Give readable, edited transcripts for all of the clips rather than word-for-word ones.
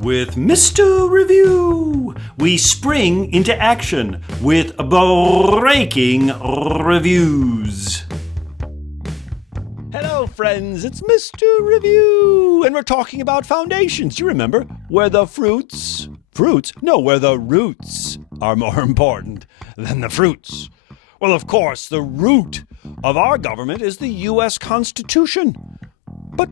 With Mr. Review, we spring into action with breaking reviews. Hello, friends, it's Mr. Review, and we're talking about foundations. You remember, where the where the roots are more important than the fruits. Well, of course, the root of our government is the U.S. Constitution. But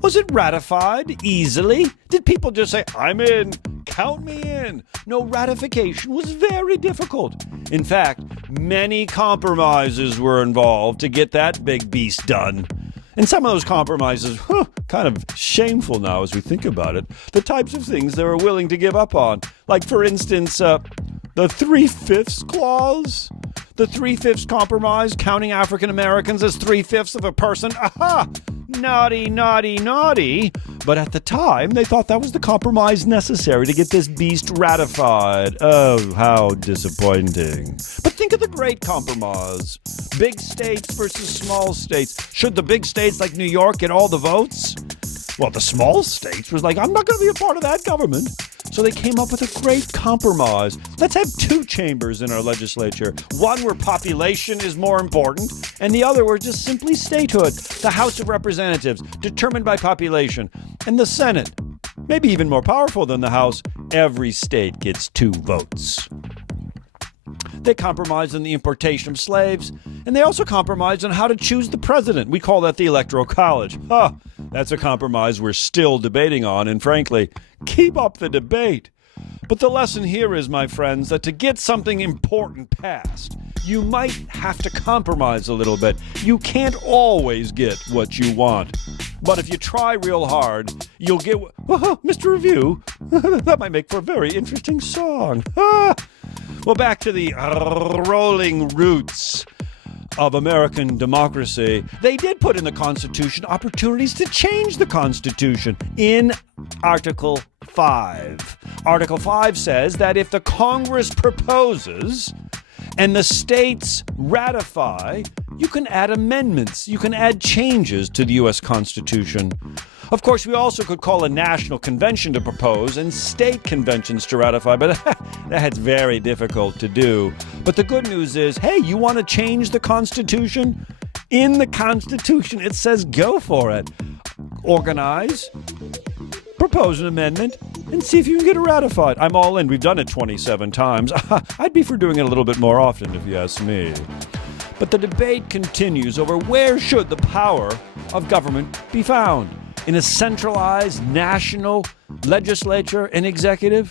was it ratified easily? Did people just say, I'm in, count me in? No, ratification was very difficult. In fact, many compromises were involved to get that big beast done. And some of those compromises, kind of shameful now as we think about it. The types of things they were willing to give up on. Like, for instance, the 3/5 clause. The 3/5 compromise, counting African Americans as 3/5 of a person. Aha! Naughty, naughty, naughty. But at the time, they thought that was the compromise necessary to get this beast ratified. Oh, how disappointing. But think of the great compromise. Big states versus small states. Should the big states like New York get all the votes? Well, the small states was like, I'm not going to be a part of that government. So they came up with a great compromise. Let's have two chambers in our legislature. One where population is more important, and the other where just simply statehood. The House of Representatives, determined by population. And the Senate, maybe even more powerful than the House, every state gets 2 votes. They compromised on the importation of slaves, and they also compromised on how to choose the president. We call that the Electoral College. That's a compromise we're still debating on, and frankly, keep up the debate. But the lesson here is, my friends, that to get something important passed, you might have to compromise a little bit. You can't always get what you want. But if you try real hard, you'll get... Mr. Review, that might make for a very interesting song. Well, back to the rolling roots of American democracy. They did put in the Constitution opportunities to change the Constitution in Article 5. Article 5 says that if the Congress proposes and the states ratify, you can add amendments, you can add changes to the U.S. Constitution. Of course, we also could call a national convention to propose and state conventions to ratify, but that's very difficult to do. But the good news is, hey, you want to change the Constitution? In the Constitution, it says go for it. Organize, propose an amendment, and see if you can get it ratified. I'm all in. We've done it 27 times. I'd be for doing it a little bit more often, if you ask me. But the debate continues over where should the power of government be found? In a centralized national legislature and executive?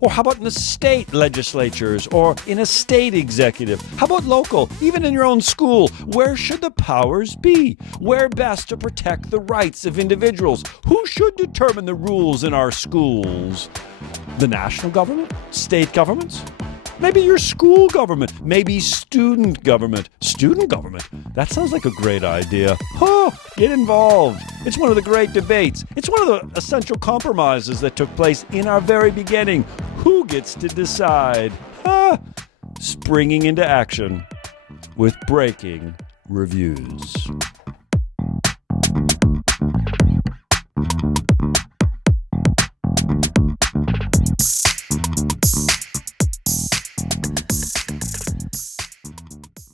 Or how about in the state legislatures or in a state executive? How about local, even in your own school? Where should the powers be? Where best to protect the rights of individuals? Who should determine the rules in our schools? The national government? State governments? Maybe your school government, maybe student government. Student government? That sounds like a great idea. Get involved. It's one of the great debates. It's one of the essential compromises that took place in our very beginning. Who gets to decide? Springing into action with breaking reviews.